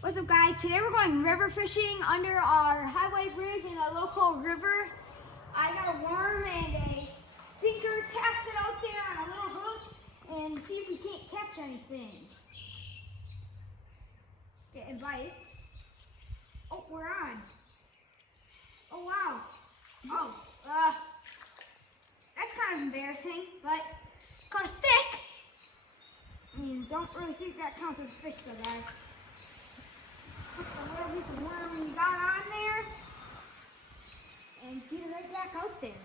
What's up, guys? Today we're going river fishing under our highway bridge in a local river. I got a worm and a sinker, cast it out there on a little hook and see if we can't catch anything. It bites. Oh, we're on. Oh, wow. Oh, that's kind of embarrassing, but caught a stick. I mean, don't really think that counts as fish though, guys. Put the little piece of worm you got on there and get it right back out there.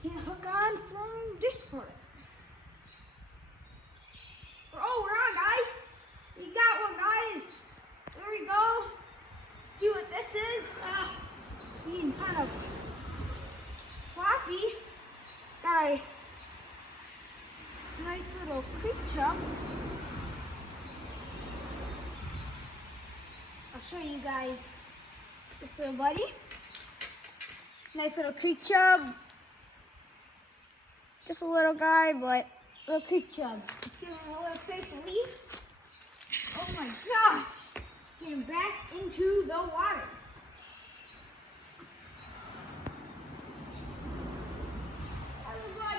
Can't hook on some dish for it. Oh, we're on, guys. You got one, guys. There we go. See what this is. Being kind of floppy. Got a nice little creek chub. I'll show you guys this little buddy. Nice little creek chub. Just a little guy, but a little creek chub. Let's give him a little safe release. Oh my gosh! Get him back into the water. That was my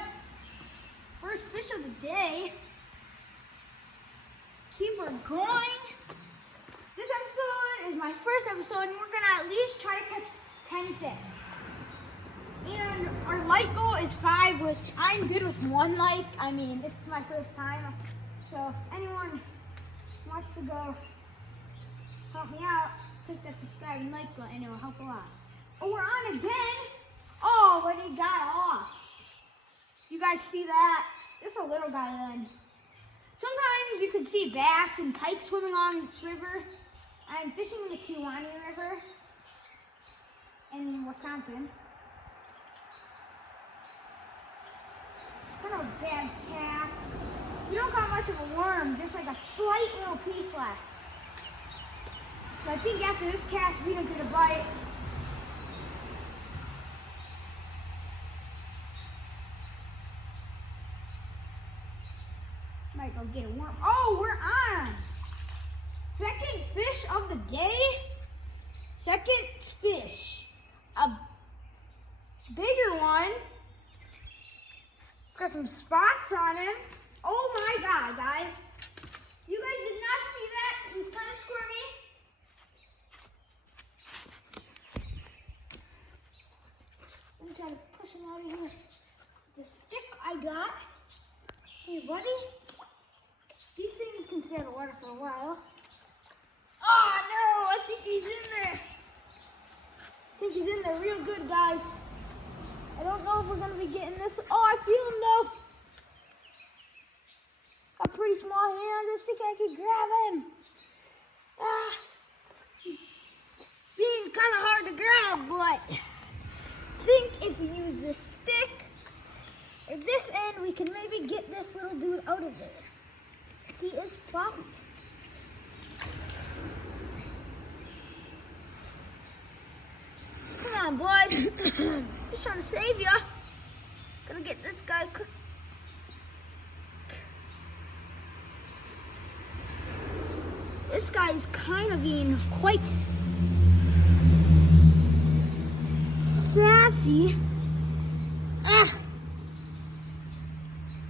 first fish of the day. Keep her going. This episode is my first episode, and we're gonna at least try to catch 10 fish. And our light goal is 5, which I'm good with 1 light. I mean, this is my first time, so if anyone wants to go help me out, click that subscribe and like button, it will help a lot. Oh, we're on again. Oh, but he got off. You guys see that? Just a little guy then. Sometimes you can see bass and pike swimming along this river. I'm fishing in the Kewaunee River in Wisconsin. Kind of a bad cast. You don't got much of a worm, just like a slight little piece left. But I think after this cast, we don't get a bite. Might go get a worm. Oh, we're on! Second fish of the day. Second fish. A bigger one. It's got some spots on him. Oh my God, guys. You guys did not see that? He's kind of squirmy. Let me try to push him out of here. The stick I got. Hey, buddy. These things can stay in the water for a while. Oh no, I think he's in there. I think he's in there real good, guys. I don't know if we're gonna be getting this. Oh, I feel him though. Got pretty small hands. I think I could grab him. Being kind of hard to grab, but I think if we use this stick or this end, we can maybe get this little dude out of there. He is floppy. Come on, boys. Just trying to save ya. Gonna get this guy quick. This guy is kind of being quite sassy.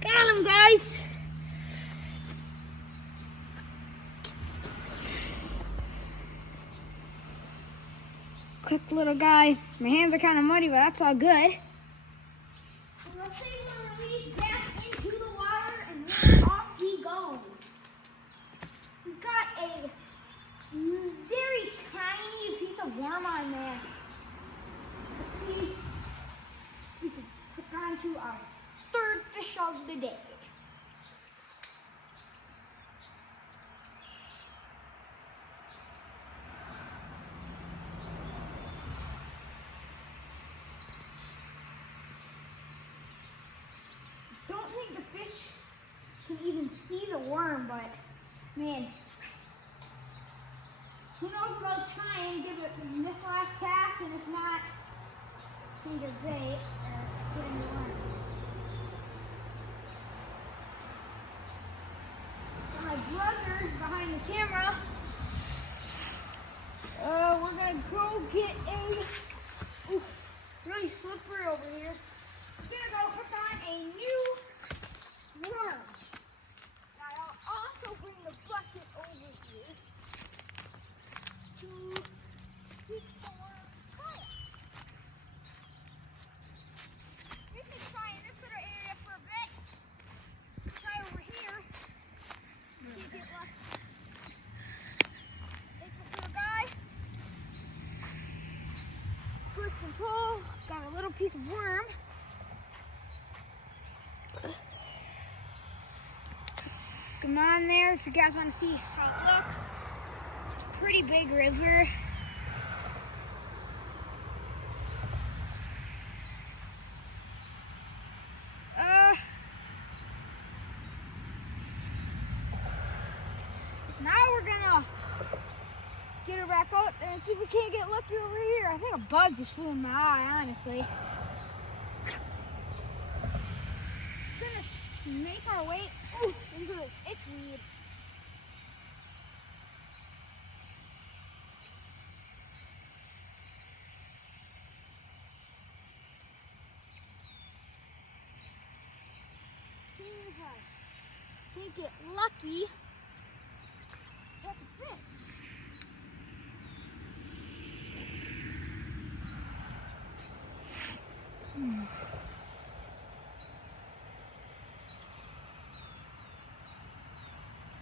Got him, guys. Quick little guy. My hands are kind of muddy, but that's all good. We'll see him release back into the water, and then off he goes. We've got a very tiny piece of worm on there. Let's see if we can hook on to our third fish of the day. Don't think the fish can even see the worm, but man, who knows about trying, give it this last cast, and if not, either bait or get a new worm. My brother's behind the the camera. We're gonna go get a, oof, really slippery over here. We're gonna go hook on a new worm. Now I'll also bring the bucket over here to keep the worm quiet. We can try in this little area for a bit. Try over here. See if it lucky. Take this little guy. Twist and pull. Got a little piece of worm. Come on there if you guys want to see how it looks. It's a pretty big river. Now we're gonna get her back out there and see if we can't get lucky over here. I think a bug just flew in my eye, honestly. We're gonna make our way into this itchweed. See if I can't get lucky. That's a fish.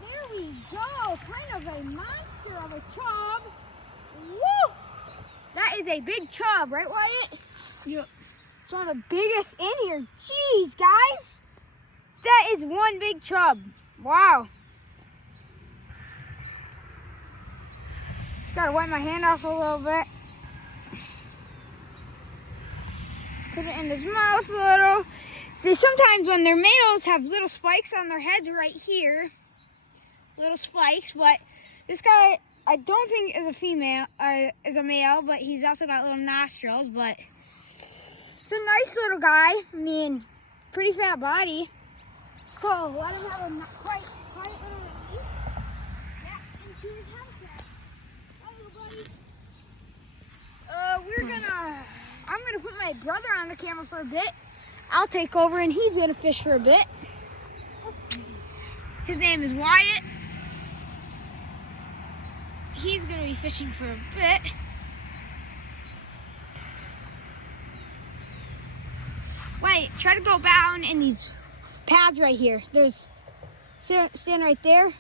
There we go. Kind of a monster of a chub. Woo! That is a big chub, right, Wyatt? Yep. It's one of the biggest in here. Jeez, guys. That is one big chub. Wow. Just gotta wipe my hand off a little bit. Put it in his mouth a little. See, sometimes when they're males have little spikes on their heads right here. Little spikes, but this guy, I don't think is a female, is a male, but he's also got little nostrils, but it's a nice little guy. I mean, pretty fat body. Let's go. Let him have a quiet little eat. Yeah, into his habitat. Hi, little buddy. I'm gonna put my brother on the camera for a bit. I'll take over and he's gonna fish for a bit. His name is Wyatt. He's gonna be fishing for a bit. Wait, try to go down in these pads right here. There's, stand right there.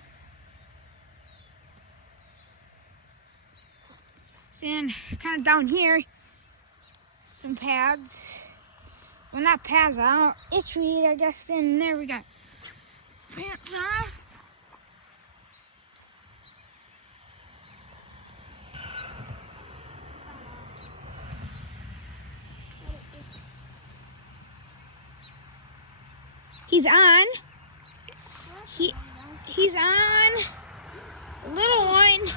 Stand kind of down here. Some pads. Well, not pads, but I don't know. Itchweed, I guess. Then there we got pants on. He's on. He's on. Little one.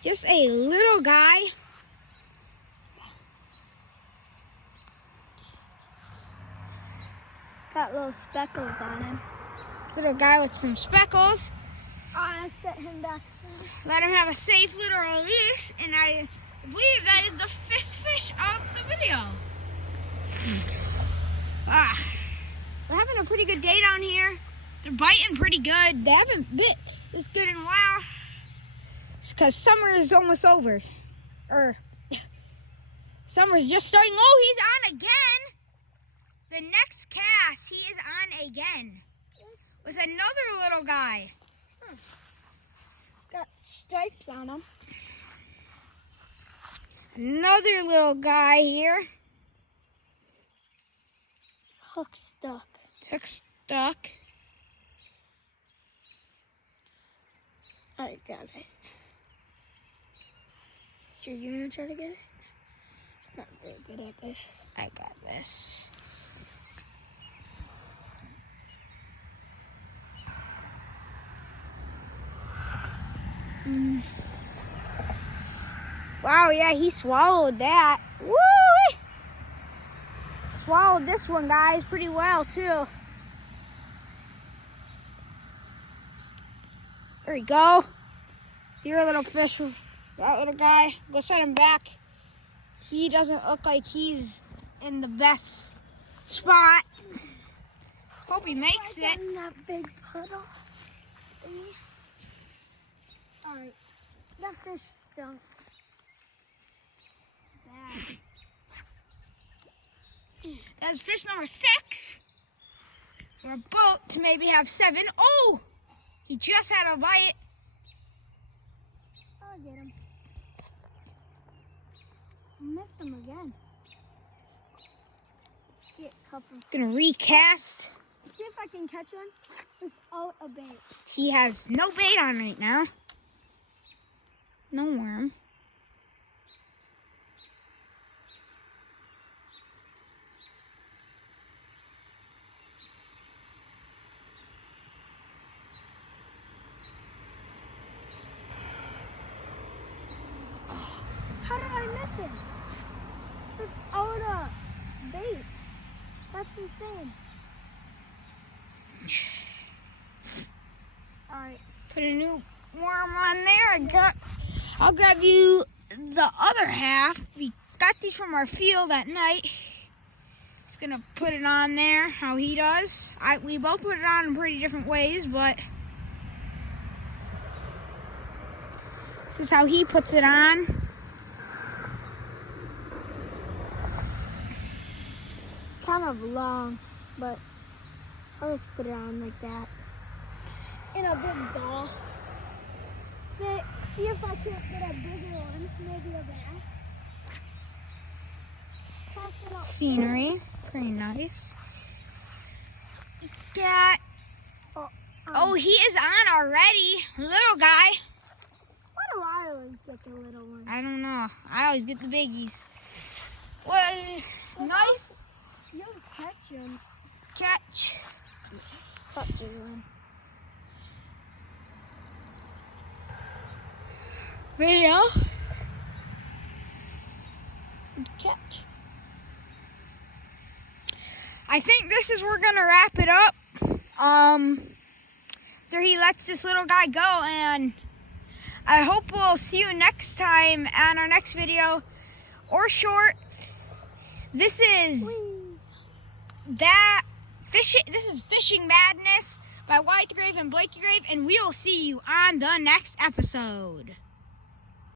Just a little guy. Got little speckles on him. Little guy with some speckles. I set him back. Let him have a safe little release, and I believe that is the fifth fish of the video. They're having a pretty good day down here. They're biting pretty good. They haven't bit this good in a while. It's because summer is almost over. Summer's just starting. Oh, he's on again. The next cast, he is on again. With another little guy. Got stripes on him. Another little guy here. Hook stuck. Hook stuck. I got it. Sure you're gonna try to get it? Not very good at this. I got this. Wow, yeah, he swallowed that. Woo! Swallowed this one, guys, pretty well, too. There you go. See your little fish with that little guy? Go set him back. He doesn't look like he's in the best spot. Hope he makes it. In that big puddle. Alright, that fish stunk. Bad. That's fish number 6. We're about to maybe have 7. Oh! He just had a bite. I'll get him. I missed him again. Get a couple. Gonna recast. See if I can catch one without a bait. He has no bait on right now. No worm. How did I miss him? Without a bait. That's insane. Alright. Put a new worm on there. I'll grab you the other half. We got these from our field at night. Just gonna put it on there how he does. We both put it on in pretty different ways, but this is how he puts it on. It's kind of long, but I'll just put it on like that. In a big ball. But see if I can get a bigger one, maybe a bass. Toss it up. Scenery, pretty nice. Got, oh, he is on already. Little guy. Why do I always get the little one? I don't know. I always get the biggies. Well, nice You'll catch him. catch. Such a one. Video. Catch. I think this is we're gonna wrap it up. After he lets this little guy go, and I hope we'll see you next time on our next video or short. This is This is Fishing Madness by Wyatt the Grave and Blakey Grave, and we will see you on the next episode.